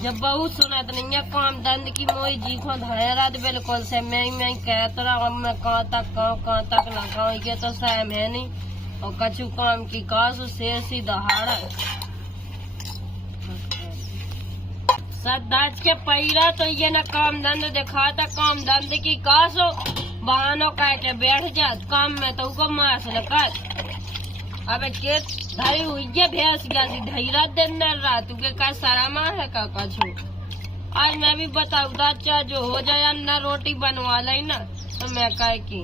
जब बहुत सुनत नहीं है काम दंद की मोई जी को धैर्य बिल्कुल से मैं कहता रहा मैं कहाँ तक ना कहूँ ये तो सहम है नहीं और कछु काम की कासु शेर सी दहाड़ा सब दाज के पहिरा तो ये न काम दंद दिखाता काम दंद की कासो बहानो कह के बैठ जात काम में तो को मास न कर अब के धरी हुई है भैंस गया धैरा दिन रात के का सरामा है का कछु आज मैं भी बताऊ दाचा जो हो जाए न रोटी बनवा ली ना तो मैं कह की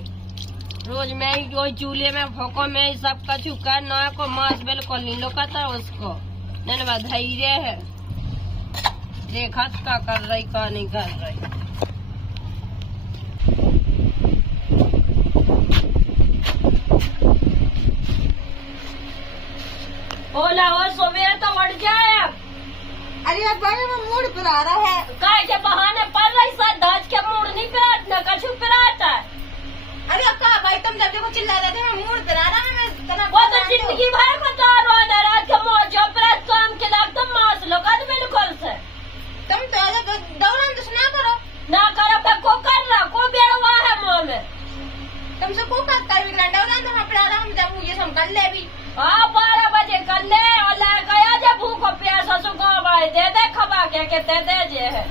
रोज मैं ही वही चूल्हे में भोको में ही सब कछु कर ना को मांस बिल्कुल नहीं लोकता उसको न धैर्य है देखा का कर रही का नहीं कर रही। ओला हो सुबह तो उठ जाए अब। अरे अब भाई वो मूड पर आ रहा है काय के बहाने पड़ रही सर दाज के मूड नहीं पिरात न कछु पिराता है। अरे अब कहा भाई तुम जब देखो चिल्ला रहे थे मैं मूड पर आ रहा है मैं तना वो तो जिंदगी भर बता रहा रात के मौज अपराध काम के लाग तुम मास लो कर बिल्कुल से तुम तो ऐसा दौरान तो सुना करो ना करो फिर को कर रहा को बेड़वा है मुँह में तुमसे को कर दौरान तो हम पर हम जब ये सब कर ले भी हाँ 12 बजे कर ले और ले गया जब भूखो प्यासा सुखो भाई दे दे खबा के दे जे है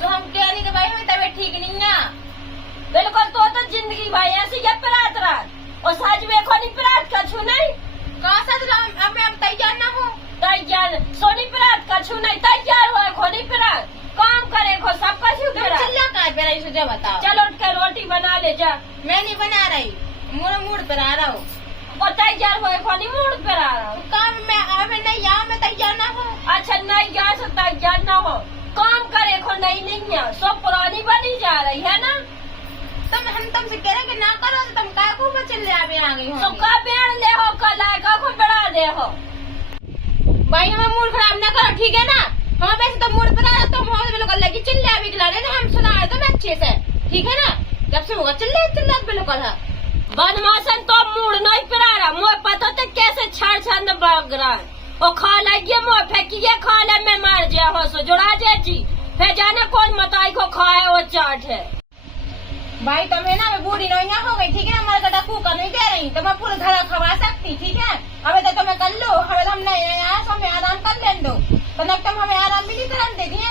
तो हम कह रही भाई मेरी तबीयत ठीक नहीं है बिल्कुल तो जिंदगी भाई ऐसी है पिरात रात और सच में को नहीं पिरात कछु नहीं कहाँ सच अब मैं तैयार ना हूँ तैयार सोनी पिरात कछु नहीं तैयार हुआ खो नहीं पिरात काम करे खो सब कछु पिरात चिल्ला कहाँ पे रही तुझे बताओ चलो उठ कर रोटी बना ले जा मैं नहीं बना रही मेरा मूड पर आ रहा हूँ और तैयार हुए खो नहीं मूड पर आ रहा हूँ काम में मैं नहीं यहाँ मैं तैयार ना हूँ अच्छा नहीं जा सकता तैयार न हो काम करे खो नहीं है सब पुरानी बनी जा रही है ना हम तुमसे कह रहे कि ना करो तो तुम काय को चिल्ले आ गई हो तो का बेड़ ले हो कल का को बढ़ा दे हो भाई हमें मूड खराब ना करो ठीक है ना हमें वैसे तो मूड पर आ रहा तुम हो बिल्कुल लगी चिल्ले भी खिला रहे हम सुना रहे तुम्हें अच्छे से ठीक है ना जब से होगा चिल्ले बिल्कुल है बदमाशन तो मूड नहीं पिरा रहा मुझे पता तो कैसे छाड़ छंद भाग रहा है और खा लगे मुँह फेंकिए खा ले में मार जाए हो सो जुड़ा जाए जी फिर जाने कौन मताई को खाए वो चाट है भाई तुम्हें ना मैं बूढ़ी नहीं हो गई ठीक है हमारे गड्ढा कुकर नहीं दे रही तो मैं पूरा घर खवा सकती ठीक है हमें तो तुम्हें कर लो हमें हम नहीं आया तो हमें आराम कर ले दो तो न तुम हमें आराम भी नहीं करने दे दिए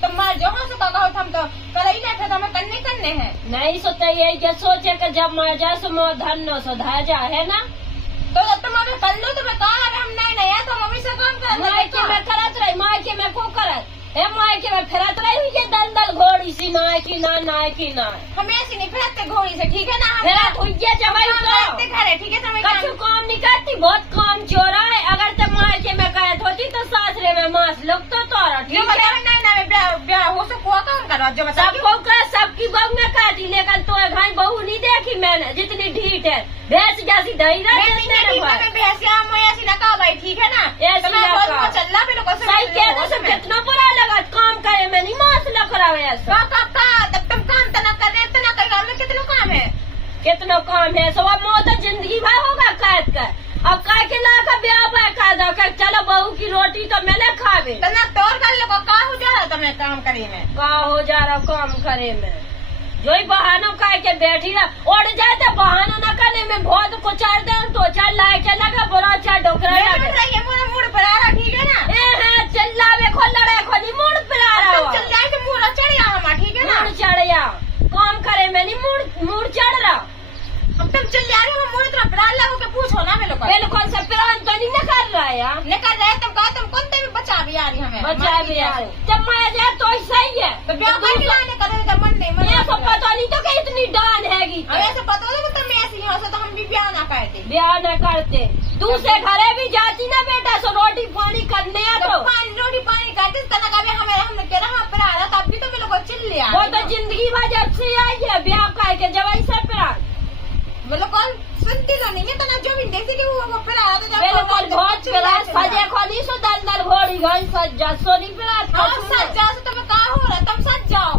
तुम मार जो हो सका कहो हम तो कर ही नहीं फिर हमें करने हैं नहीं सोचा यही क्या सोचे कि जब मर जाए सो मोह धन न सुधा जा है ना तो जब तुम हमें कर लो तो मैं कहा हम नहीं आया तो हम से काम कर मायके में करत रही मायके में को करत है मायके में फिरत रही हुई ये दल घोड़ी सी नाय की ना हम ऐसी नहीं फिरते घोड़ी से ठीक है ना फिरत हुई है जब ठीक है कछु काम नहीं करती बहुत काम चोरा है अगर तुम मायके में कहत होती तो सासरे में मांस लोग तो तोरा ठीक है नहीं ब्याह हो सको काम करो जो सबको कर सबकी बहू में कह दी लेकिन तो भाई बहू नहीं देखी मैंने जितनी ढीठ है भैंस जैसी धैर्य ऐसी न कहा भाई ठीक है ना चल रहा सही कह सब कितना बुरा लगा काम करे मैं नहीं मांस न करावे ऐसा तब तुम काम तो न कर रहे तो न कर कितना काम है कितना काम है सब मौत जिंदगी भर होगा कैद कर अब काय के ला का ब्याह कर चलो बहू की रोटी तो मैंने खावे तो ना तोड़ कर लो का हो जा रहा तुम्हें काम करे में का हो जा रहा काम करे में जो ही बहाना काय के बैठी रहा उड़ जाए तो बहाना न करने में बहुत कुछ तो चल लाए के लगा बुरा चार डोकरा मूड पर आ रहा ठीक है ना चिल्लावे खो लड़े खो नहीं मूड पर आ रहा चल जाए तो मूड चढ़ जाओ ठीक है ना मूड चढ़ जा काम करे में नहीं मूड चढ़ रहा अब तुम चल जा रहे हो मूड तरफ डाल लो के पूछो ना बिल्कुल से पिरान तो नहीं न कर रहा है न कर रहे तुम कहा तुम कौन भी बचा भी आ रही हमें बचा भी आ रही जब मैं जाए तो सही है तो ब्याह का खिलाने करे तो मन नहीं ये सब पता नहीं तो कि इतनी डान हैगी ऐसे पता हो तुम ऐसी हो तो हम भी ब्याह ना करते दूसरे घरे भी जाती ना बेटा सो रोटी पानी करने तो रोटी पानी करते हमें हमने कह रहा पर आ रहा तब भी तो मेरे को चिल्ल लिया वो तो जिंदगी भर जब से आई है ब्याह करके जब ऐसे पिरा बिल्कुल सुनती तो नहीं है तो ना जो भी देखती कि वो फिर आ रहा था बिल्कुल बहुत पिरा सजे खोली सो दल घोड़ी गई सज्जा सोनी पिरा सज्जा से तुम्हें कहा हो रहा तुम सज जाओ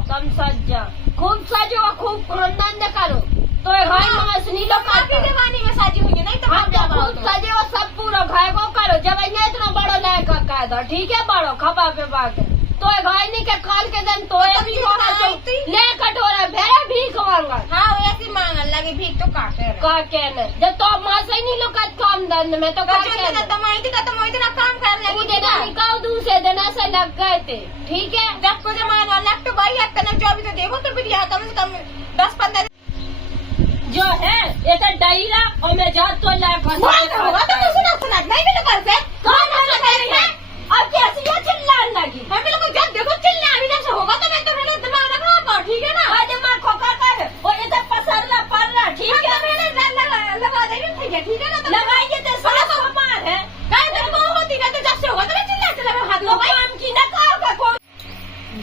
खूब सजो खूब खानदान करो तो भाई मछली लोग काफी दीवानी में साजी हुई है नहीं तो हम खूब सजे वो सब पूरा खाए को करो जब इतना बड़ो लायक का ठीक है बड़ो खपा पे बाके तो भाई नहीं के काल के दिन तो भी होना चाहिए ले कटोरा भेड़ा भीख मांगा। हाँ वैसी मांगन लगे भीख तो काटे का कहने जब तो माँ से नहीं लोग काम धंधे में तो कमाई इतना काम कर लगी निकाल दूसरे दिन ऐसे लग गए थे। ठीक है जब को जमाना लग तो भाई अब तक जो भी तो देखो तो फिर यहाँ कम से कम 10-15 जो है ये तो डायरा और मैं जात तो सुना नहीं भी लोग से अब कैसे ये चिल्लाने लगी हम लोग जब देखो चिल्ला अभी जैसे होगा तो मैं तो मैंने दिमाग रखा ठीक है ना आज दिमाग खोखा कर और ये तो पसरना पड़ रहा। ठीक है मैंने लगा देंगे ठीक है ना लगाइए तो सारा सामान है होती है तो जैसे होगा तो मैं चिल्ला हाथ तो काम की न का कौन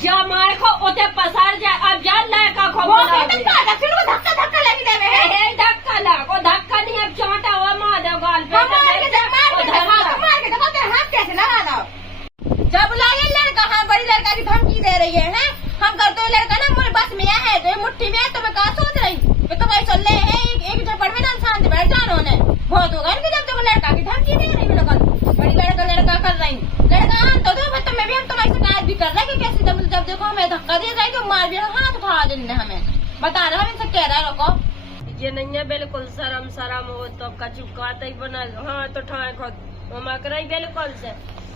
जा मार को उते पसार जाए अब जान लाए का खो फिर वो धक्का लगी देवे है धक्का लग और धक्का नहीं अब चोटा हुआ मार दो गाल पे मार के हाथ कैसे लगा दो जब लाए लड़का हाँ बड़ी लड़का की धमकी दे रही है हम कर तो लड़का ना मेरे बस में है तो मुट्ठी में है तो मैं कहा सोच रही मैं तो भाई चल रहे हैं एक झपड़ में ना शांत बैठ जाना उन्हें बहुत होगा इनके जब तक लड़का की धमकी दे रही मैं बड़ी लड़का कर रही लड़का तो मैं भी हम तुम्हारी शिकायत भी कर रहे कि कैसे जब देखो हमें धक्का दे रहा है तो मार भी हाथ उठा देने हमें बता रहे हम इनसे कह रहा है रोको ये नहीं है बिल्कुल शर्म हो तो कचुकाते ही बना हाँ तो ठाए खुद मकरई बिल्कुल से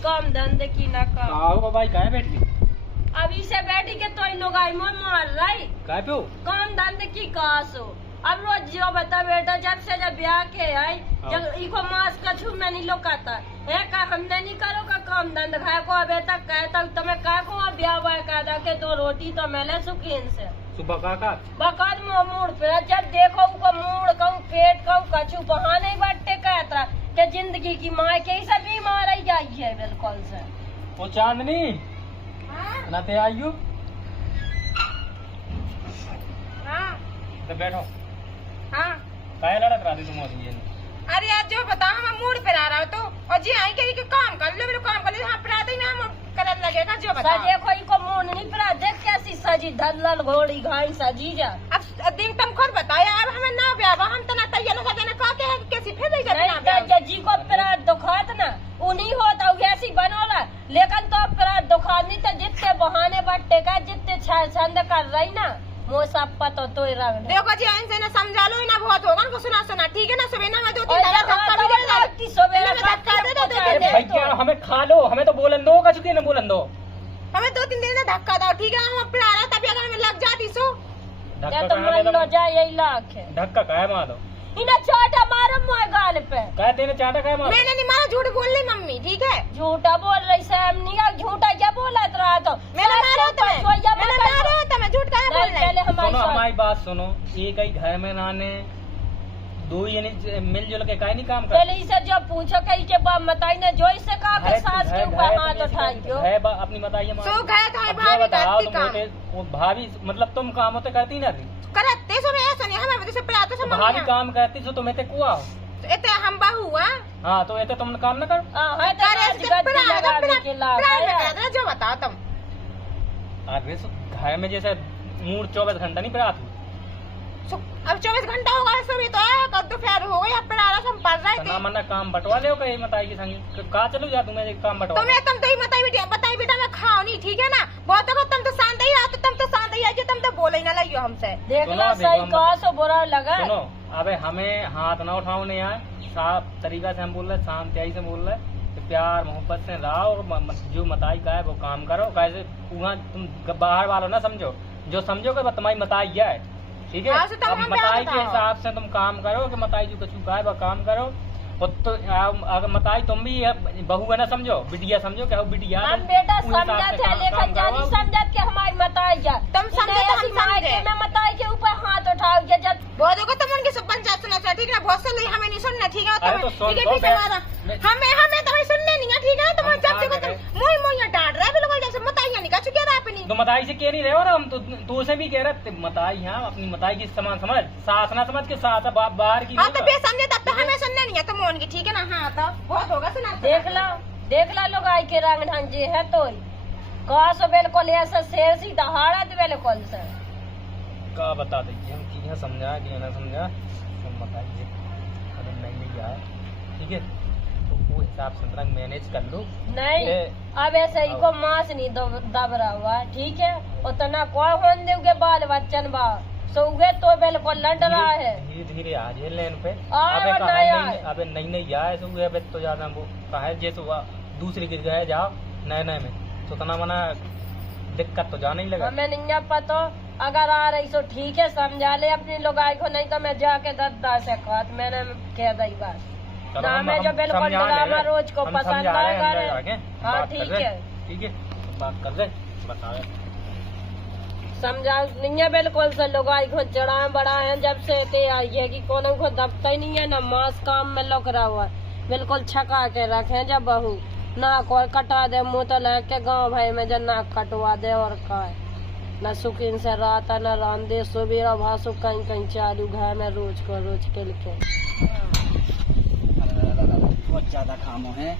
कम धंधे की ना काम भाई कहाँ बैठ गई अभी से बैठी के तो इन लोग आई मार रही काय पे हो कम धंधे की कास हो अब रोज जो बता बेटा जब ब्याह के आई जब इको मास का छू में नहीं लोकाता है का हमने नहीं करो का काम धंधा खाए को अबे तक कहे तक तुम्हें कह को ब्याह हुआ कह के तो रोटी तो मिले सुखीन से सुबह का बकद मोड़ पे जब देखो उनको मोड़ कहूँ पेट कहूँ कछू बहाने बट्टे कहता कि जिंदगी की माँ के ही सब बीमार आई जाई है बिल्कुल से। वो चांदनी ना ते आइयो हाँ तो बैठो हाँ काय लड़ा करा दी तुम और ये अरे यार जो बताओ हम मूड पे आ रहा हो तो और जी आई के काम कर लो मेरे काम कर लो हाँ पढ़ाते ही ना हम करने लगेगा जो बताओ देखो इनको मुंह नहीं पड़ा देख कैसी सजी धल्लल घोड़ी घाई सजी जा अब दिन तुम खुद बताओ यार हमें ना ब्याह हम तो ना तैयार हो जाना का के कैसी फिर नहीं जी को पेरा दुखात ना उन्हीं होता ऐसी बनोला लेकिन तो पेरा दुखात नहीं तो जितने बहाने बट्टे का जितने छंद कर रही ना वो सब पतो तो रंग देखो जी इनसे ना समझा लो ना बहुत होगा उनको सुना ठीक है ना सुबह ना मैं 2-3 धक्का भैया हमें खा लो हमें तो बोलन दो का चुके ना बोलन दो हमें 2-3 दिन में धक्का दो ठीक है हम अपने आ रहा तभी अगर हमें लग जाती सो धक्का जाए यही लाख है धक्का काय मार दो इन्हें चाटा मारो मुँह गाल पे काय तेने चाटा काय मार मैंने नहीं मारा झूठ बोल रही मम्मी ठीक है झूठा बोल रही सैम नहीं झूठा क्या बोला रहा तो मैंने मारा था मैं झूठ कहा बोल रही सुनो हमारी बात सुनो एक ही घर में नाने दो ये मिलजुल के काय नहीं काम कर पहले इसे जो पूछो कहीं के बाप बताई ने जो इससे कहा कि सास के ऊपर हाथ उठाई क्यों है अपनी बताइए सो गए तो भाभी करती काम वो भाभी मतलब तुम काम होते करती ना थी करते सो मैं ऐसा नहीं हमें वजह से पढ़ाते सो भाभी काम करती सो तुम्हें ते कुआ इतने हम बाहू हुआ हाँ तो ये तुम काम न करो हां तो जो बताओ तुम अरे घर में जैसे मूड 24 घंटा नहीं पड़ा तू अब 24 घंटा होगा सभी तो आया कब तो फिर हो गई अब पढ़ा रहा हम पढ़ रहे थे मना काम बंटवा ले कहीं बताई की संगे कहा चलो जा तुम्हें एक काम बंटवा तुम तो ही बताई बेटा मैं खाओ नहीं ठीक है ना बहुत होगा तुम तो शांत ही आते तुम तो शांत ही आए तुम तो बोले ही ना लगियो हमसे देख लो सही कहा सो बुरा लगा सुनो अबे हमें हाथ ना उठाओ नहीं यार साफ तरीका से हम बोल रहे शांति से बोल रहे प्यार मोहब्बत से रहो और जो मताई का है वो काम करो कैसे वहाँ तुम बाहर वालों ना समझो जो समझोगे तुम्हारी मताई क्या है ठीक है अब मताई के हिसाब से तुम काम करो कि मताई जो कछु का है वो काम करो और तो अगर मताई तुम भी बहू है ना समझो बिटिया समझो क्या बिटिया हम बेटा समझत है लेकिन जानी समझत के हमारी मताई जा तुम समझो तो हम समझे मैं मताई के ऊपर हाथ उठाओ जब बहुत होगा तुम उनके सब पंचायत सुना ठीक है बहुत से हमें नहीं सुनना ठीक है हमें तो सुनने नहीं है ठीक है तुम जब से मुँह डांट रहा है बिल्कुल जैसे मताई नहीं का चुके रहा अपनी तो मताई से कह नहीं रहे हो हम तो उसे भी कह रहे मताई यहाँ अपनी मताई की समान समझ सास ना समझ के सास बाहर की तो समझे तब तो हमें सुनने नहीं है तुम उनकी ठीक है ना हाँ तो बहुत होगा सुना देख ला लोग आई के रंग ढंजे है तो कहा सो बिल्कुल ऐसा शेर सी दहाड़ा तो बिल्कुल से का बता देंगे हम कि समझा कि ना समझा तुम बताइए अगर नहीं आए ठीक है तो वो हिसाब से तरह मैनेज कर लो। नहीं ए, अब ऐसे ही को मांस नहीं दब रहा हुआ, ठीक है, उतना कौन होने दोगे बाल बच्चन बा सोगे तो बिल्कुल लड़ रहा है। धीरे धीरे आ जाए लेन पे। आए अबे और कहा नहीं नहीं, आए। अबे नहीं जाए सो अबे तो ज्यादा वो कहा जैसे हुआ दूसरी की जगह जाओ नए नए में तो तना मना दिक्कत तो जाने ही लगा। हमें नहीं पता, अगर आ रही सो ठीक है समझा ले अपनी लोगाई को, नहीं तो मैं जाके दद्दा से खात मैंने कह दी बात चलो ना। हम मैं जो बिल्कुल समझा ले ड्रामा रहे। रोज को हम पसंद समझा रहे हैं आएगा अंदर रे। जाके। हाँ बात कर ठीक रहे, है, ठीक है बात कर दे बता समझा नहीं है बिल्कुल से लोगाई को जड़ा बड़ा है जब से के आई है कि कोनो को दबता ही नहीं है ना, मांस काम में लग रहा हुआ है। बिल्कुल छका के रखे जब बहू नाक और कटा दे मुँह तो लेके गाँव भाई में जब नाक कटवा दे और खाए न सुखीन से रात न रांधे सुबेरा भासु कहीं कहीं चालू घर में रोज को रोज के लिखे। बहुत ज्यादा खामो है,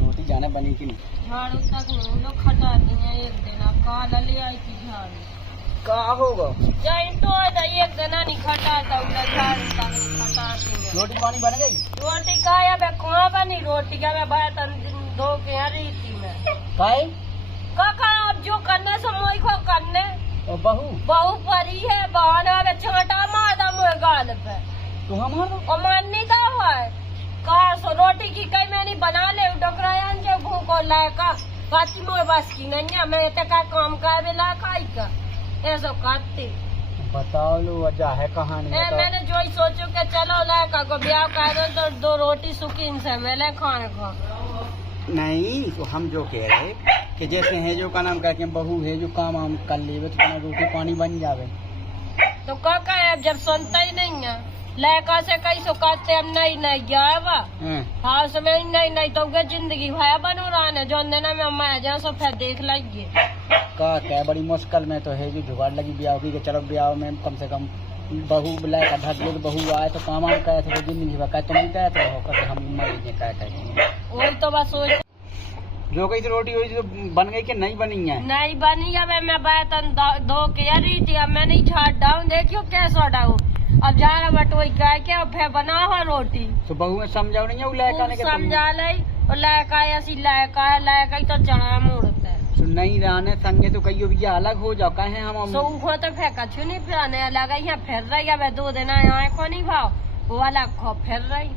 रोटी जाने बनी कि नहीं? झाड़ू तक नहीं लोग खटा दिए एक दिन, अब कहा ले आई थी झाड़ू का होगा? जाइन तो एक दिन नहीं खटा था झाड़ू तक नहीं खटा दिए। रोटी पानी बन गई? रोटी का अब कहाँ बनी रोटी का मैं बर्तन धो के यहाँ रही थी मैं काय? काका अब जो करने से मोई को करने और बहू बहु परी है बहाना अब छाटा मार दा मोए गाल पे तू हमारा और मन नहीं दा हुआ है कहा सो रोटी की कई मैंने बना ले डोकरायन के भू को लायका काती मोए बस की नहीं है मैं ते का काम का बेला खाई का ऐसा काटती बताओ लो वजह है कहानी बताओ। मैंने जो ही सोचू के चलो लायका को ब्याह कर दो तो दो रोटी सुखीन से मिले खाने को। नहीं तो हम जो कह रहे कि जैसे है जो का नाम करके बहू है जो काम वाम कर ले तो तुम्हारा रोटी पानी बन जावे। तो काका है अब जब सुनता ही नहीं है लड़का से कई सो कहते हम नहीं गया बा हैं? हाँ समय नहीं तो उनके जिंदगी भाया बनू रहा है जो देना में अम्मा जहाँ सो फिर देख लाइए का क्या बड़ी मुश्किल में तो है जो जुगाड़ लगी ब्याह की कि चलो ब्याह में कम से कम बहू बुलाए का ढक ले बहू आए तो काम वाम करे थे तो जिंदगी भर कहे तुम नहीं कहते हो कहते हम मर कहे वही तो बस सोच जो कही थी रोटी वही तो बन गई कि नहीं बनी है? नहीं बनी अब मैं बर्तन धो के रही थी अब मैं नहीं छाट डाऊं देखियो कैसा डाऊं अब जा रहा बटोई कह के और फिर बना हो रोटी तो बहू में समझाओ नहीं है लड़का ने समझा ली और लड़का ऐसी लड़का है लड़का ही तो चढ़ा मुड़ता है तो नहीं रहने संगे तो कहियो भी अलग हो जाओ कहे हम सो उखो तो फिर कछु नहीं फिर लगा यहाँ फिर रही अब 2 दिन आए को नहीं भाव वो वाला खो फिर रही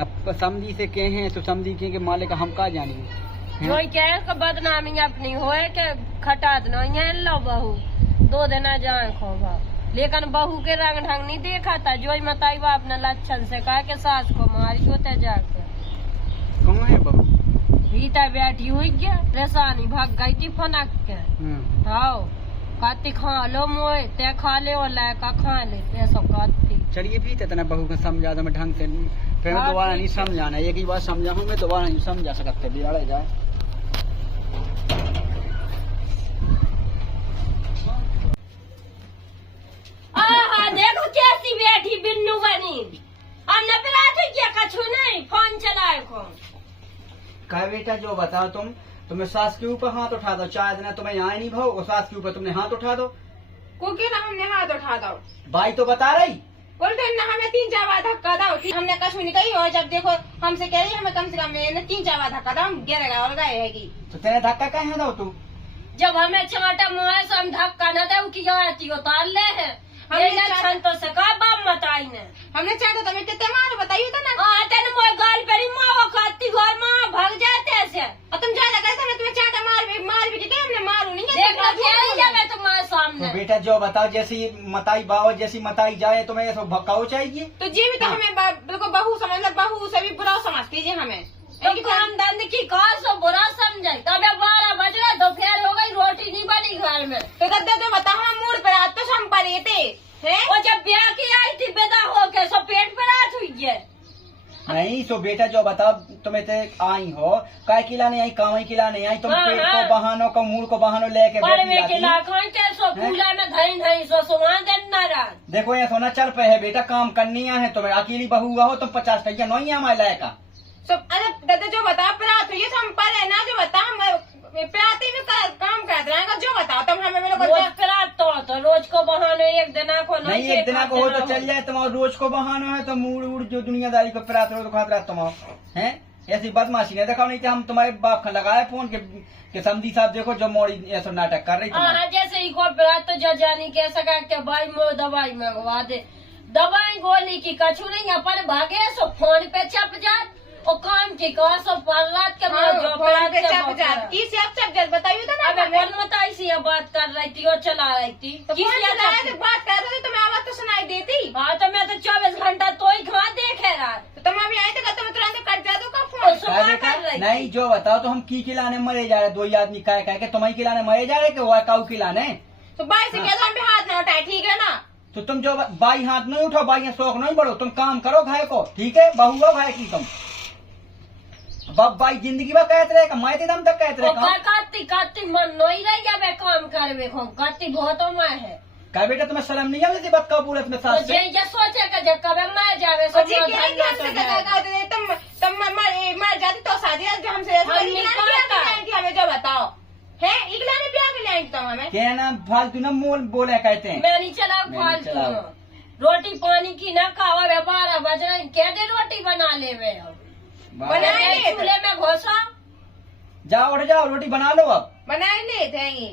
अब समझी से कहे तो समझी के मालिक हम का जानिए जो कह के बदनामी अपनी होए के खटात नहीं लो बहू 2 दिन जाए खो भाव लेकिन बहू के रंग ढंग नहीं देखा था जो मताई बा अपने लक्षण से कहा के सास को मारी होते जाके कहाँ है बहू? भीतर बैठी हुई क्या रेसानी भाग गई थी फनक के हाँ कहती खा लो मोए ते खा ले और लड़का खा ले ऐसा कहती। चलिए भी तो इतना बहू को समझा दो मैं ढंग से फिर हाँ, दोबारा नहीं ठीक है। समझाना एक ही बार समझाऊँ मैं दोबारा नहीं समझा सकते बिगाड़े जाए। देखो कैसी बैठी बिन्नू बनी हमने पिराठी किया कछु नहीं फोन चलाए को कहे बेटा जो बताओ तुम्हें सास के ऊपर हाथ उठा दो चाहे दिन तुम्हें यहाँ नहीं भाव और सास के ऊपर तुमने हाथ उठा दो कुकी ना हमने हाथ उठा दो भाई तो बता रही उल्टे ना हमें 3-4 बार धक्का दो हमने कछु नहीं कही और जब देखो हमसे कह रही हमें कम से कम 3-4 बार धक्का दो हम गिर और गए हैगी तो तेरे धक्का कहे दो तू जब हमें चाटा मुँह से हम धक्का न दे की आती उतार ले है हमने तो सका बाप मताई ने हमने चाहता तुम्हें कितने मारो बताइए तो ना तेन मोए गाल पेरी माँ खाती घर माँ भाग जाते ऐसे और तुम ज्यादा करते ना तुम्हें चाटा मार भी दी हमने मारू नहीं देख लो क्या जावे तुम्हारे तो सामने बेटा जो बताओ जैसी मताई बाव जैसी मताई जाए तुम्हें ऐसा भक्काओ चाहिए तो जी भी तो हमें बिल्कुल बहू समझ लो बहू से भी बुरा समझती जी हमें तो काम धंधे की कौन सो बुरा समझे तब 12 बज रहे दोपहर हो गई रोटी नहीं बनी घर में तो गद्दा जो बताओ हम मूड पर आज तो हम पर थे वो जब ब्याह की आई थी बेदा हो के सो पेट पर रात हुई है नहीं सो बेटा जो बताओ तुम्हें ते आई हो काय किला नहीं आई कामाई किला नहीं आई तुम हाँ, पेट हाँ। को बहानों को मूड को बहानों लेके पर बैठी में के जाती। लाखां के सो कूला में धई धई सो सुहा दिन ना रात देखो ये सोना चल पे है बेटा काम करनी है तुम्हें अकेली बहू हो तुम 50 टैया नहीं है हमारे लायक का अरे दादा जो बताओ प्रात हुई तो हम पर है ना जो बताओ हम प्राती में काम करते रहेंगे जो बताओ तुम हमें मेरे को रोज फिरात तो रोज को बहाने एक दिना को नहीं एक दिना को हो तो चल जाए तुम्हारा रोज को बहाना है तो मूड उड़ जो दुनियादारी को फिराते रहो तो खाते रहते तुम है ऐसी बदमाशी नहीं दिखाओ, नहीं तो हम तुम्हारे बाप का लगाए फोन के समझी साहब देखो जो मोड़ी ऐसा नाटक कर रही हाँ, जैसे ही को बरात तो जा जानी कैसा का क्या भाई मो दवाई मंगवा दे, दवाई गोली की कछु नहीं, अपन भागे सो फोन पे छप जात और काम की कहा सो पर रात के बाद जो फोन पे चप जात की से अब चप जात बताइए तो ना। अबे कौन मत ऐसी बात कर रही थी और चला रही थी, तो किस फोन लिए चलाया तो बात कर रहे थे तो मैं आवाज तो सुनाई देती। हाँ तो मैं तो 24 घंटा तो ही घा देखे रहा, तो तुम अभी आए थे तुम तुरंत कट जा दो का फोन। सुबह कर रही थी। नहीं जो बताओ तो हम की खिलाने मरे जा रहे, दो ही आदमी कह के तुम्हें खिलाने मरे जा रहे कि वो काऊ खिलाने। तो बाई से क्या हम पे हाथ ना उठाए, ठीक है ना। तो तुम जो बाई हाथ नहीं उठाओ, बाई शौक नहीं बढ़ो, तुम काम करो घाय को, ठीक है, बहू हो घाय की तुम बब बाई जिंदगी में कहते रहे कमाए थे दम तक कहते रहे काती मन नहीं रही है, मैं काम करवे काती बहुत मैं है कह बेटा तुम्हें शर्म नहीं आती बात का पूरे तुम्हें तो सास से ये सोचे का जब कब मैं जावे और जी कह रही हमसे कहते तुम मर जाती तो शादी हमसे हमें जो बताओ है इगला ने ब्याह के लाएंगे तुम हमें क्या ना फालतू ना मोल बोले कहते हैं। मैं नहीं चला फालतू रोटी पानी की ना खावा वे 12 बज रहे क्या दे रोटी बना ले वे बनाए चूल्हे में घोसा जाओ उठ जाओ रोटी बना लो अब बनाए ले जाएंगे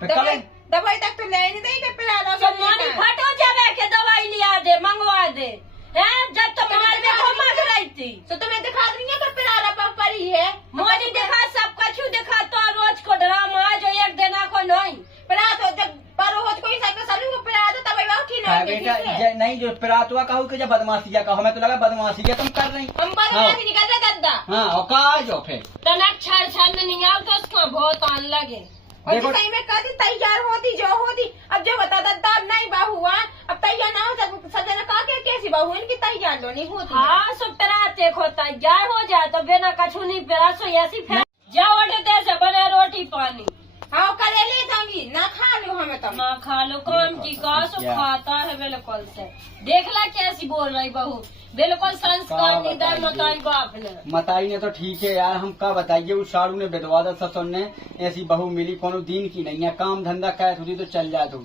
फिर कल दवाई तक तो ले नहीं देंगे पिला दो तो मोनी फटो जावे के दवाई लिया दे मंगवा दे हैं जब तो मार में हो मांग रही थी तो तुम्हें दिखा रही है तो पिला रहा परी है मोनी दिखा सब कछु दिखा तो रोज को ड्रामा जो एक देना को नहीं पिला तो जब पर हो कोई साइकिल सालू को पिला दो तब वो ठीक कह नहीं बेटा नहीं जो पिरातुआ कहूँ कि जब बदमाशिया कहो, हमें तो लगा बदमाशिया तुम कर रही। हम पर नहीं निकल रहे दादा। हाँ और कहा जो फिर तनक छड़ नहीं आओ तो उसका बहुत आन लगे और जो सही में कहती तैयार होती जो होती अब जो बता दादा अब नहीं बहू हुआ अब तैयार ना हो सजना कहा के कैसी बहू इनकी तैयार लो नहीं होती। हाँ सब पेराते होता है जाए हो जाए तो बिना कछु नहीं पेरा सो ऐसी फिर जाओ उठे से बने रोटी पानी हाँ कल ले जाऊंगी ना खा लो हमें तो ना खा लो काम की कहा सो खाता है बिल्कुल से देख ला कैसी बोल रही बहू बिल्कुल संस्कार निधन बताई बाप ने मताई ने तो ठीक है यार, हम क्या बताइए उस साड़ू ने बेदवा दा ससुर ने ऐसी बहू मिली कोनो दिन की नहीं है, काम धंधा क्या थोड़ी तो चल जाए तू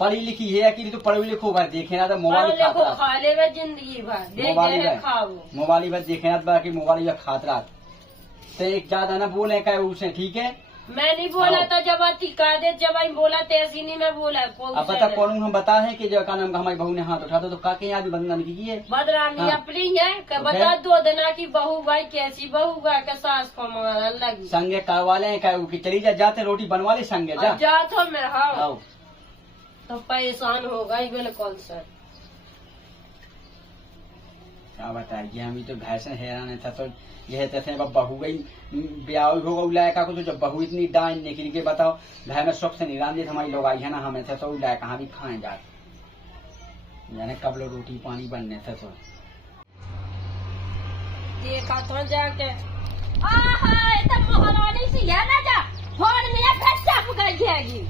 पढ़ी लिखी है कि तो पढ़ी लिखो भर देखे ना तो मोबाइल खा ले वे जिंदगी भर देख खाओ मोबाइल भर देखे ना बाकी मोबाइल भर खातरा तो एक ज्यादा ना बोले क्या उसे, ठीक है मैं नहीं बोला था जब आती कह दे जब आई बोला तैसी नहीं मैं बोला अब पता कौन हम बता है कि जो का नाम हमारी बहू ने हाथ उठाता तो काके याद बदनाम की है बदरानी अपनी है बता दो देना की बहू भाई कैसी बहू भाई के सास को मारा लगी संगे करवा ले कि चली जाते रोटी बनवा ले संगे जा तो मैं हाँ तो परेशान हो गई बिल्कुल सर क्या बताइए हम तो घर से हैरान था तो यह तैसे बहू गई ब्याह होगा उलायका को तो जब बहू इतनी डाइन निकल के बताओ घर में सबसे निरान हमारी लोग आई है ना हमें थे तो उलाय कहाँ भी खाए जाते यानी कब लोग रोटी पानी बनने थे तो देखा तो जाके महारानी सी है ना जा फोन में जाएगी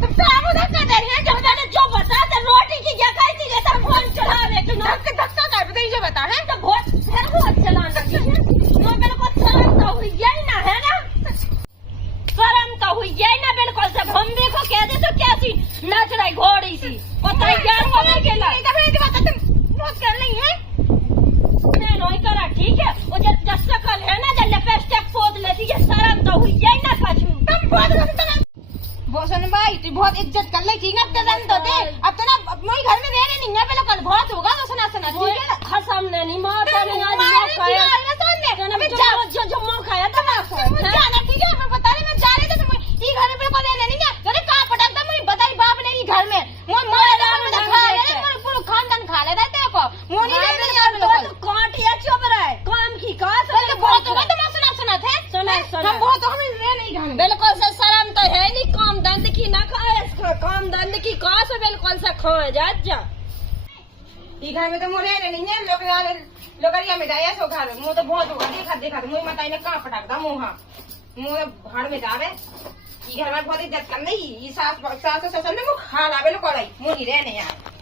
तुम साहब उधर क्या दे रही है जो मैंने जो बता तो रोटी की जगह थी जैसा फोन चला रहे तो धक्का कर बताइए जो बता है तो बहुत फिर बहुत चलाना तो मेरे को शर्म तो हुई यही ना है ना शर्म तो हुई यही ना बिल्कुल से हम देखो कह दे तो कैसी नाच रही घोड़ी सी और तैयार होने के लिए तुम रोज कर रही है मैं नहीं करा ठीक है वो जब शकल है ना जब लिपस्टिक पोत लेती है शर्म तो हुई यही ना कछु तुम बहुत भोसन भाई तू बहुत इज्जत कर ली ठीक है अब तो दे अब तो ना मेरे घर में रहने नहीं है पहले कल बहुत होगा तो सुना सुना ठीक है खसम ने नहीं मार जो जो मुंह खाया था ना जाना ठीक है मैं बता रही मैं जा रही थी ये घर में को रहने नहीं है अरे कहां पटकता मुझे बताई बाप ने ये घर में मोर मार खा ले मोर पूरा खानदान खा ले तेरे को मोनी ने तो काटिया चुप रहे काम की का तो बहुत होगा तो मैं सुना थे सुना हम बहुत हम रह नहीं घर में बिल्कुल से शर्म तो है नहीं काम दंड की ना खाए काम दंड की का से बिल्कुल से खाए जा ये घर में तो मुझे नहीं है लोकरिया में जाया सो घर मुँह तो बहुत होगा देखा तो मुझे बताई ने कहाँ पटाखता मुँह भाड़ में जावे ये घर में बहुत इज्जत कर नहीं ये सास ससुर ने मुँह खा लावे लो मुँह नहीं रहने यार